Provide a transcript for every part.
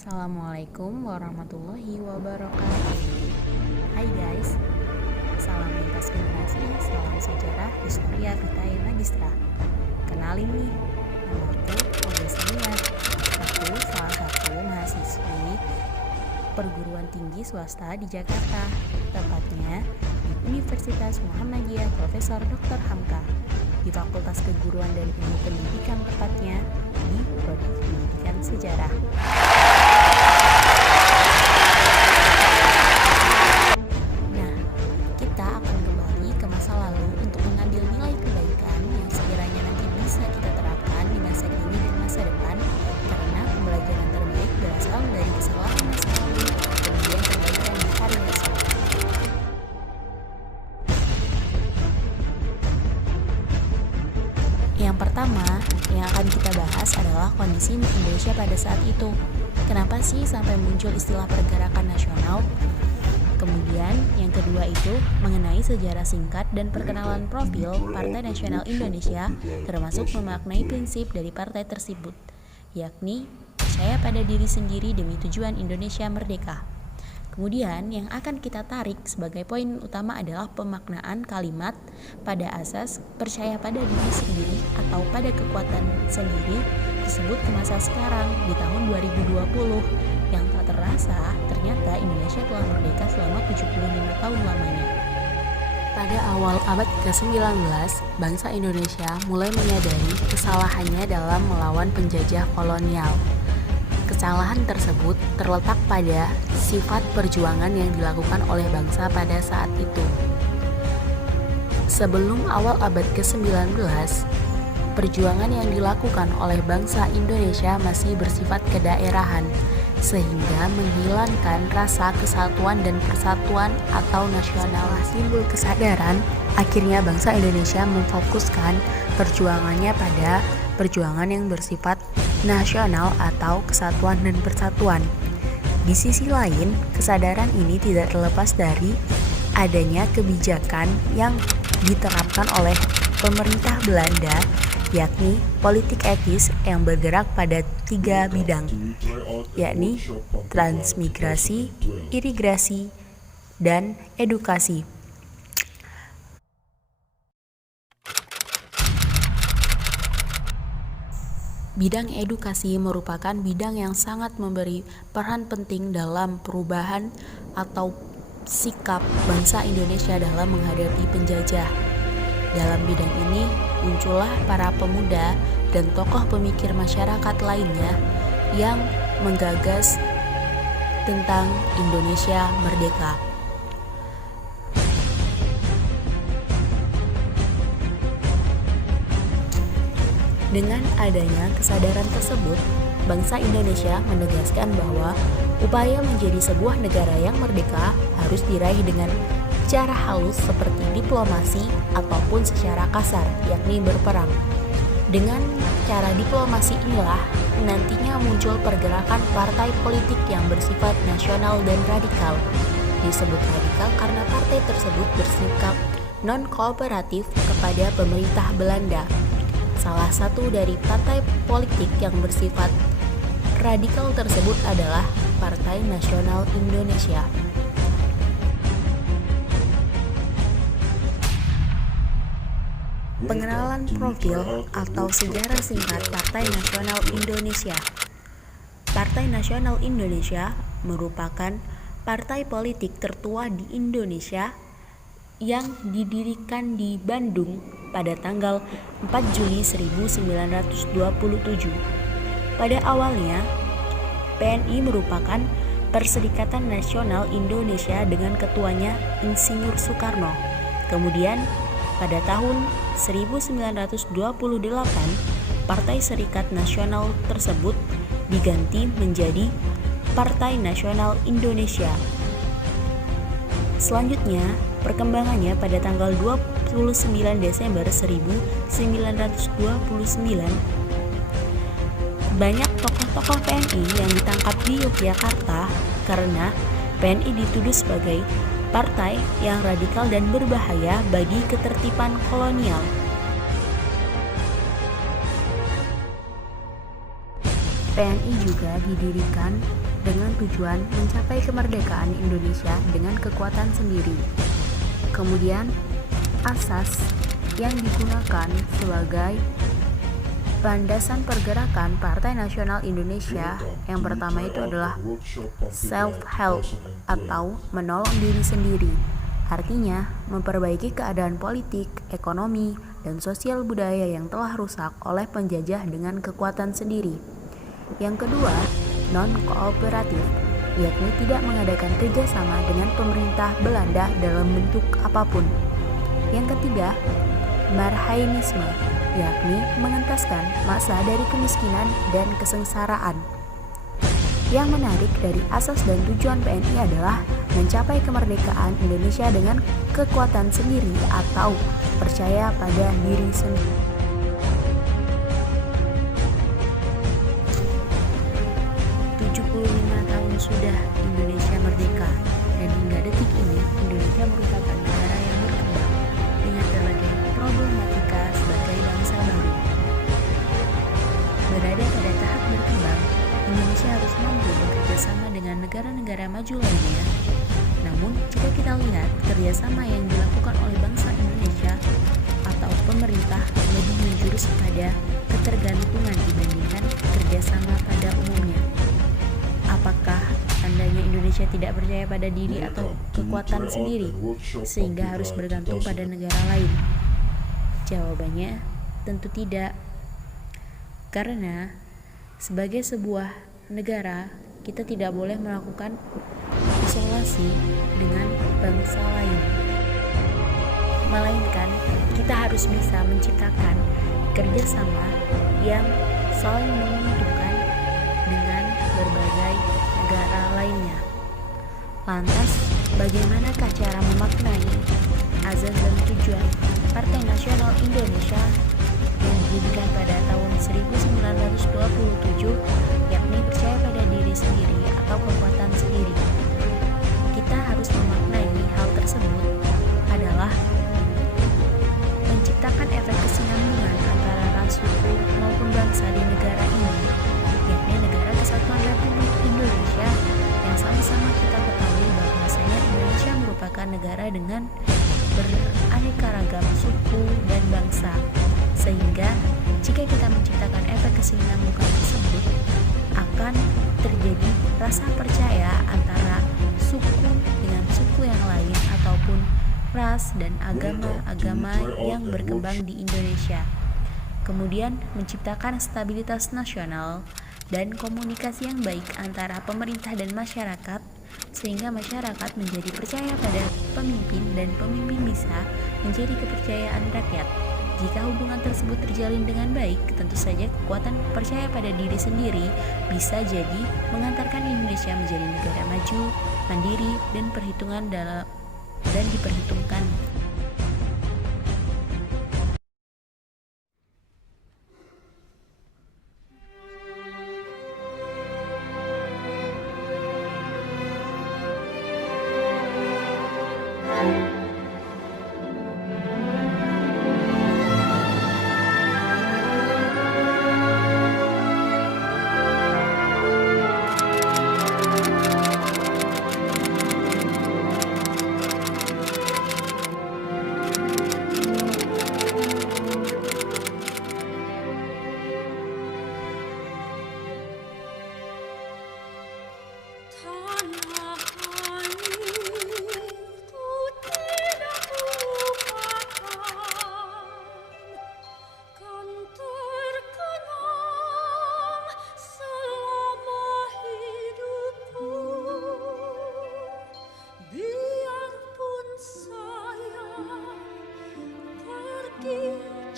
Assalamualaikum warahmatullahi wabarakatuh. Hai guys, salam lintas generasi, salam sejarah, historia, vitae, magistra. Kenalin nih, namaku Augustina. Aku salah satu mahasiswi perguruan tinggi swasta di Jakarta, tepatnya di Universitas Muhammadiyah Profesor Dr. Hamka, di Fakultas Keguruan dan Ilmu Pendidikan, tepatnya di Prodi Pendidikan Sejarah. Nah, kita akan kembali ke masa lalu untuk mengambil nilai kebaikan yang sekiranya nanti bisa kita terapkan di masa kini dan masa depan, karena pembelajaran terbaik berasal dari kesalahan masa lalu, kemudian kebaikan di hari esok. Yang pertama yang akan kita bahas adalah kondisi Indonesia pada saat itu. Kenapa sih sampai muncul istilah pergerakan nasional? Kemudian yang kedua itu mengenai sejarah singkat dan perkenalan profil Partai Nasional Indonesia, termasuk memaknai prinsip dari partai tersebut, yakni percaya pada diri sendiri demi tujuan Indonesia merdeka. Kemudian yang akan kita tarik sebagai poin utama adalah pemaknaan kalimat pada asas percaya pada diri sendiri atau pada kekuatan sendiri tersebut ke masa sekarang di tahun 2020 yang tak terasa ternyata Indonesia telah merdeka selama 75 tahun lamanya. Pada awal abad ke-19, bangsa Indonesia mulai menyadari kesalahannya dalam melawan penjajah kolonial. Kesalahan tersebut terletak pada sifat perjuangan yang dilakukan oleh bangsa pada saat itu. Sebelum awal abad ke-19, perjuangan yang dilakukan oleh bangsa Indonesia masih bersifat kedaerahan, sehingga menghilangkan rasa kesatuan dan persatuan atau nasional. Timbul kesadaran, akhirnya bangsa Indonesia memfokuskan perjuangannya pada perjuangan yang bersifat nasional atau kesatuan dan persatuan. Di sisi lain, kesadaran ini tidak terlepas dari adanya kebijakan yang diterapkan oleh pemerintah Belanda, yakni politik etis yang bergerak pada 3 bidang, yakni transmigrasi, imigrasi, dan edukasi. Bidang edukasi merupakan bidang yang sangat memberi peran penting dalam perubahan atau sikap bangsa Indonesia dalam menghadapi penjajah. Dalam bidang ini muncullah para pemuda dan tokoh pemikir masyarakat lainnya yang menggagas tentang Indonesia merdeka. Dengan adanya kesadaran tersebut, bangsa Indonesia menegaskan bahwa upaya menjadi sebuah negara yang merdeka harus diraih dengan cara halus seperti diplomasi ataupun secara kasar, yakni berperang. Dengan cara diplomasi inilah nantinya muncul pergerakan partai politik yang bersifat nasional dan radikal. Disebut radikal karena partai tersebut bersikap non-kooperatif kepada pemerintah Belanda. Salah satu dari partai politik yang bersifat radikal tersebut adalah Partai Nasional Indonesia. Pengenalan profil atau sejarah singkat Partai Nasional Indonesia. Partai Nasional Indonesia merupakan partai politik tertua di Indonesia yang didirikan di Bandung pada tanggal 4 Juli 1927. Pada awalnya, PNI merupakan Perserikatan Nasional Indonesia dengan ketuanya Insinyur Soekarno. Kemudian, pada tahun 1928, Partai Serikat Nasional tersebut diganti menjadi Partai Nasional Indonesia. Selanjutnya, perkembangannya pada tanggal 29 Desember 1929, banyak tokoh-tokoh PNI yang ditangkap di Yogyakarta karena PNI dituduh sebagai partai yang radikal dan berbahaya bagi ketertiban kolonial. PNI juga didirikan dengan tujuan mencapai kemerdekaan Indonesia dengan kekuatan sendiri. Kemudian, asas yang digunakan sebagai landasan pergerakan Partai Nasional Indonesia yang pertama itu adalah self-help atau menolong diri sendiri. Artinya, memperbaiki keadaan politik, ekonomi, dan sosial budaya yang telah rusak oleh penjajah dengan kekuatan sendiri. Yang kedua, non-kooperatif, yakni tidak mengadakan kerjasama dengan pemerintah Belanda dalam bentuk apapun. Yang ketiga, marhainisme, yakni mengentaskan massa dari kemiskinan dan kesengsaraan. Yang menarik dari asas dan tujuan PNI adalah mencapai kemerdekaan Indonesia dengan kekuatan sendiri atau percaya pada diri sendiri. Tahun sudah Indonesia merdeka, dan hingga detik ini Indonesia merupakan negara yang berkembang dengan berbagai problematika sebagai bangsa baru. Berada pada tahap berkembang, Indonesia harus mampu bekerja sama dengan negara-negara maju lainnya. Namun, jika kita lihat kerjasama yang dilakukan oleh bangsa Indonesia atau pemerintah lebih menjurus pada ketergantungan dibandingkan kerjasama pada umumnya. Apakah tandanya Indonesia tidak percaya pada diri atau kekuatan sendiri, sehingga harus bergantung pada negara lain? Jawabannya tentu tidak. Karena sebagai sebuah negara, kita tidak boleh melakukan isolasi dengan bangsa lain. Melainkan, kita harus bisa menciptakan kerjasama yang saling menguntungkan dengan berbagai negara lainnya. Lantas, bagaimanakah cara memaknai azas dan tujuan Partai Nasional Indonesia yang didirikan pada tahun 1927, yakni percaya pada diri sendiri atau kekuatan sendiri? Kita harus memaknai hal tersebut adalah menciptakan efek kesinambungan antara ras, suku, maupun bangsa di negara ini, yakni negara Kesatuan Republik Indonesia, yang sama-sama kita ketahui bahwasanya Indonesia merupakan negara dengan beraneka ragam suku dan bangsa. Sehingga jika kita menciptakan efek kesinambungan tersebut, akan terjadi rasa percaya antara suku dengan suku yang lain ataupun ras dan agama-agama yang berkembang di Indonesia. Kemudian menciptakan stabilitas nasional dan komunikasi yang baik antara pemerintah dan masyarakat, sehingga masyarakat menjadi percaya pada pemimpin dan pemimpin bisa menjadi kepercayaan rakyat. Jika hubungan tersebut terjalin dengan baik, tentu saja kekuatan percaya pada diri sendiri bisa jadi mengantarkan Indonesia menjadi negara maju, mandiri, dan diperhitungkan.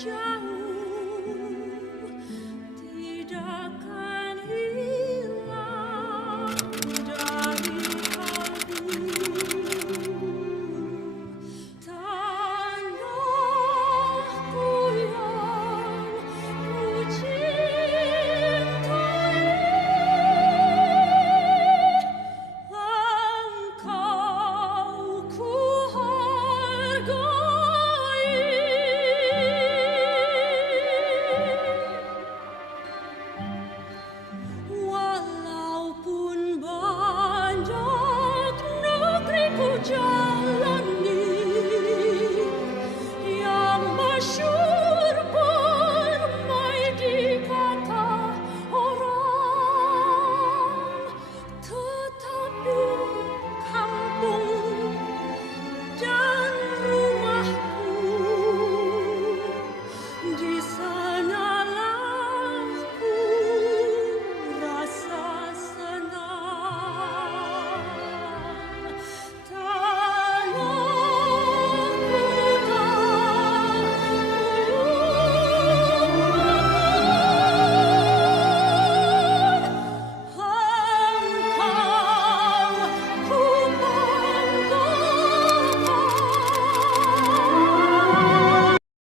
Jauh